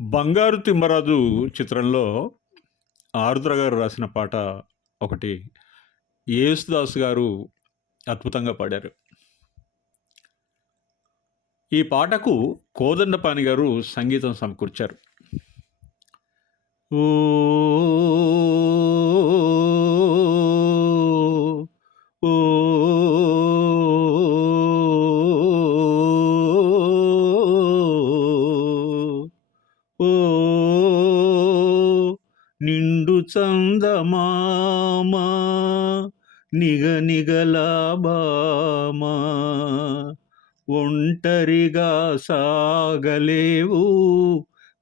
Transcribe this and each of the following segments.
బంగారు తిమ్మరాజు చిత్రంలో ఆరుద్ర గారు రాసిన పాట ఒకటి యేసుదాస్ గారు అద్భుతంగా పాడారు. ఈ పాటకు కోదండపాణి గారు సంగీతం సమకూర్చారు. ఓ చందమామా నిగ నిగలాభామా ఒంటరిగా సాగలేవు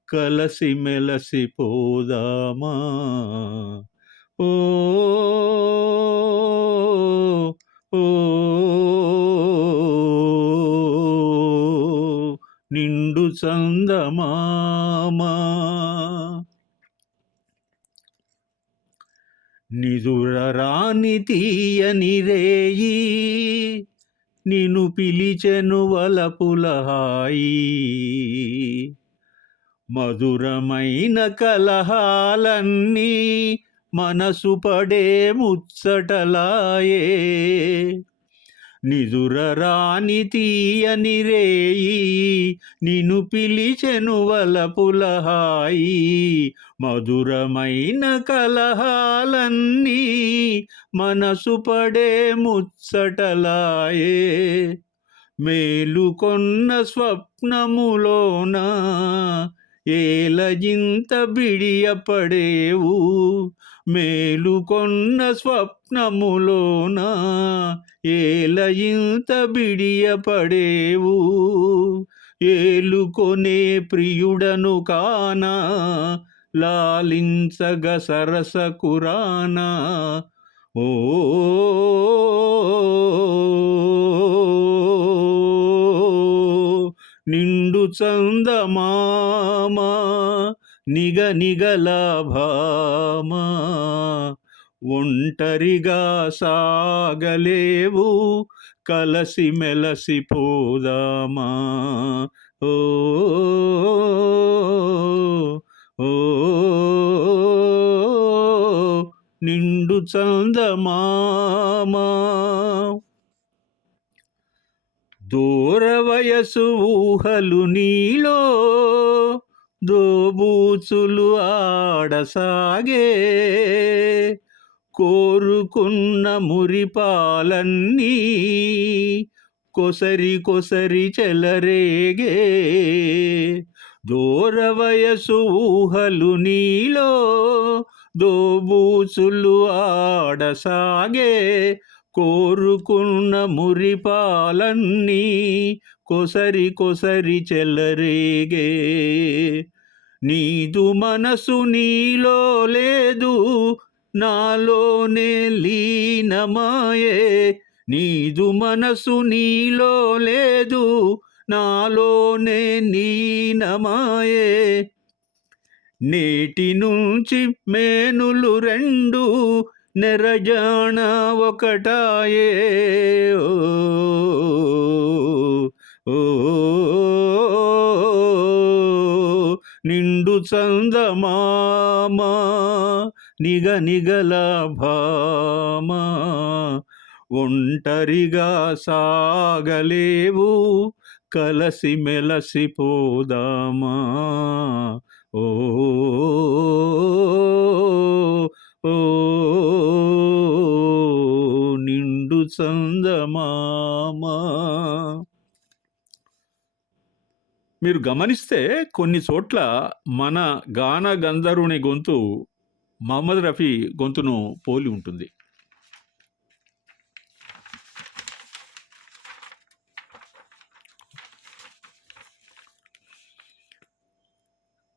కలసి మెలసి పోదామా. ఓ ఓ నిండు చందమామా రాని తీయని రేయి నిను పిలిచెను వలపులహాయి మధురమైన కలహాలన్నీ మనసు పడే ముచ్చటలాయే. నిదురరాని తీయని రేయి నిను పిలిచెను వలపులహాయి మధురమైన కలహాలన్నీ మనసు పడే ముచ్చటలాయే. మేలుకొన్న స్వప్నములోనా ఏలజింత బిడియపడేవు మేలుకొన్న స్వప్నములోన ఏలయింత బిడియపడేవు. ఏలుకొనే ప్రియుడను కానా లాలించగ సరస కురానా ఓ చందమామా నిగ నిగలాభామా ఒంటరిగా సాగలేవు కలసి మెలసి పోదామా. ఓ ఓ నిండు చందమామా దూర వయసు ఊహలు నీలో దోబూచులు ఆడసాగే. కోరుకున్న మురిపాలన్నీ కొసరి కొసరి చెలరేగే. దూర వయసు ఊహలు నీలో దోబూచులు ఆడసాగే. కోరుకున్న మురిపాలన్నీ కొసరి కొసరి చెలరేగే. నీదు మనసు నీలో లేదు నాలోనే లీనమాయే. నీదు మనసు నీలో లేదు నాలోనే నీనమాయే నేటి నుంచి మేనులు రెండు నెరజాణ ఒకటాయే. ఓ ఓ నిండు చందమామా నిగ నిగల భామా. ఒంటరిగా సాగలేవు కలసి మెలసి పోదామా. ఓ ఓ నిండు చందమామా మీరు గమనిస్తే కొన్ని చోట్ల మన గాన గంధర్వుని గొంతు మహమ్మద్ రఫీ గొంతును పోలి ఉంటుంది.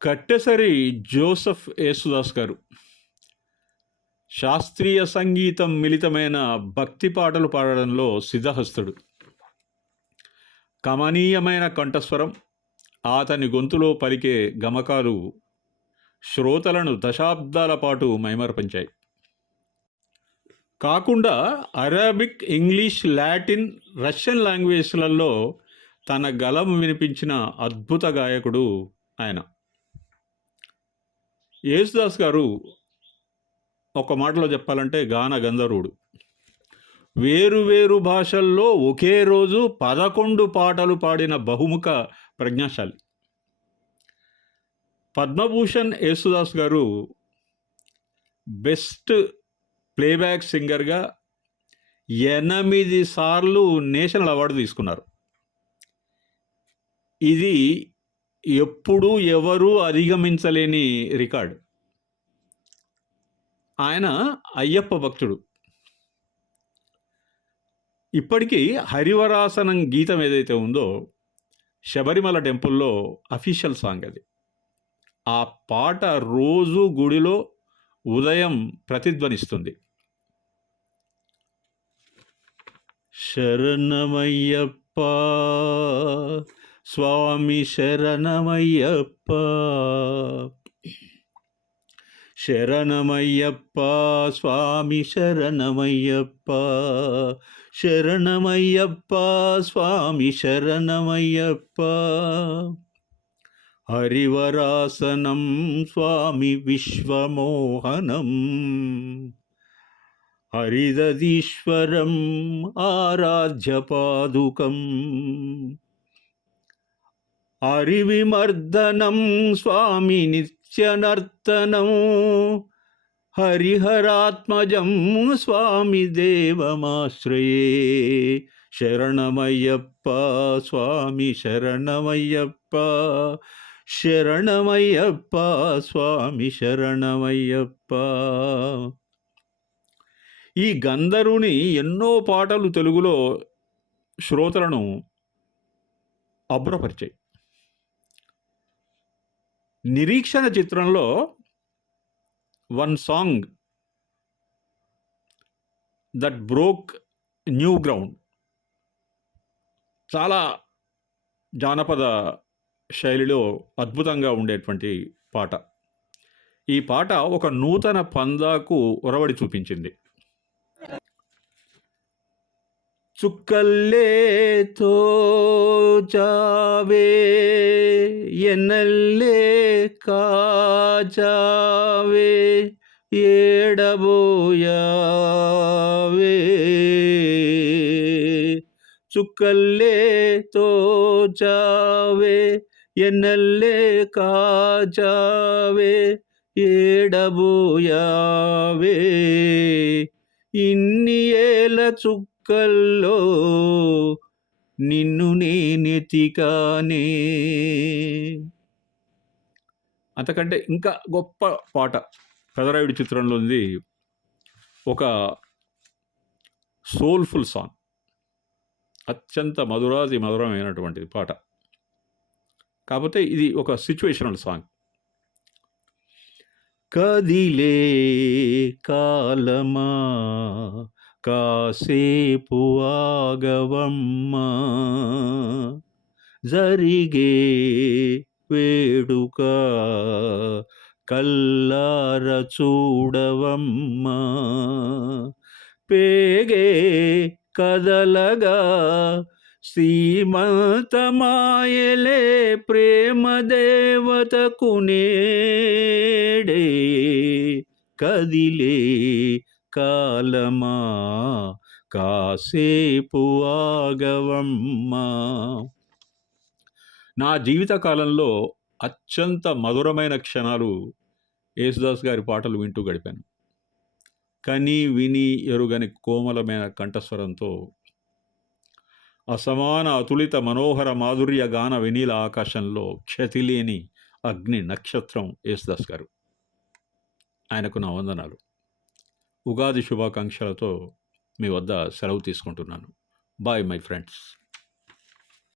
కట్టెసరి జోసఫ్ యేసుదాస్ గారు శాస్త్రీయ సంగీతం మిళితమైన భక్తి పాటలు పాడడంలో సిద్ధహస్తుడు. కమనీయమైన కంఠస్వరం అతని గొంతులో పలికే గమకాలు శ్రోతలను దశాబ్దాల పాటు మైమరపించాయి. కాకుండా అరబిక్ ఇంగ్లీష్ లాటిన్ రష్యన్ లాంగ్వేజ్లలో తన గలం వినిపించిన అద్భుత గాయకుడు ఆయన. యేసుదాస్ గారు ఒక మాటలో చెప్పాలంటే గాన గంధర్వుడు. వేరు వేరు భాషల్లో ఒకే రోజు పదకొండు పాటలు పాడిన బహుముఖ ప్రజ్ఞాశాలి. పద్మభూషణ్ యేసుదాస్ గారు బెస్ట్ ప్లేబ్యాక్ సింగర్గా ఎనిమిది సార్లు నేషనల్ అవార్డు తీసుకున్నారు. ఇది ఎప్పుడూ ఎవరూ అధిగమించలేని రికార్డ్. ఆయన అయ్యప్ప భక్తుడు. ఇప్పటికీ హరివరాసనం గీతం ఏదైతే ఉందో శబరిమల టెంపుల్లో అఫీషియల్ సాంగ్ అది. ఆ పాట రోజు గుడిలో ఉదయం ప్రతిధ్వనిస్తుంది. శరణమయ్యప్ప స్వామి శరణమయ్యప్ప శరణమయ్యప్ప స్వామి శరణమయ్యప్ప శరణమయ్యప్ప స్వామి శరణమయ్యప్ప హరివరాసనం స్వామి విశ్వమోహనం హరిదీశ్వరం ఆరాధ్యపాదుకం హరివిమర్దనం స్వామి నిత్యనర్తనం హరిహరాత్మజం స్వామి దేవమాశ్రయే. శరణమయ్యప్ప స్వామి శరణమయ్యప్ప. శరణమయ్యప్ప స్వామి శరణమయ్యప్ప. ఈ గంధర్వుని ఎన్నో పాటలు తెలుగులో శ్రోతలను అభ్రపరిచాయి నిరీక్షణ చిత్రంలో one song that broke new ground చాలా జానపద శైలిలో అద్భుతంగా ఉండేటువంటి పాట. ఈ పాట ఒక నూతన పందాకు ఒరవడి చూపించింది. ചുക്കല്ലേ തോജാവേ എന്നല്ലേ കാജാവേ ഏടബോയാവേ ചുക്കല്ലേ തോജാവേ എന്നല്ലേ കാജാവേ ഏടബോയാവേ ഇന്നിയേല ചുക്ക కల్లో నిన్ను నేనెతికానే అంతకంటే ఇంకా గొప్ప పాట పెదరాయుడు చిత్రంలో ఉంది. ఒక సోల్ఫుల్ సాంగ్. అత్యంత మధురాది మధురమైనటువంటిది పాట. కాకపోతే ఇది ఒక సిచ్యువేషనల్ సాంగ్. కదిలే కాలమా కాసేపు ఆగవమ్మ జరిగే వేడుక కల్లార చూడవమ్మ. పేగే కదలగా సీమంతమాయలే ప్రేమ దేవతకు నేడే కదిలే కాలమా? కాసేపు ఆగవమ్మా. నా జీవితకాలంలో అత్యంత మధురమైన క్షణాలు యేసుదాస్ గారి పాటలు వింటూ గడిపాను. కని విని ఎరుగని కోమలమైన కంఠస్వరంతో అసమాన అతులిత మనోహర మాధుర్య గాన వినీల ఆకాశంలో క్షతిలేని అగ్ని నక్షత్రం యేసుదాస్ గారు. ఆయనకు నా వందనాలు. ఉగాది శుభాకాంక్షలతో మీ వద్ద సెలవు తీసుకుంటున్నాను. Bye my friends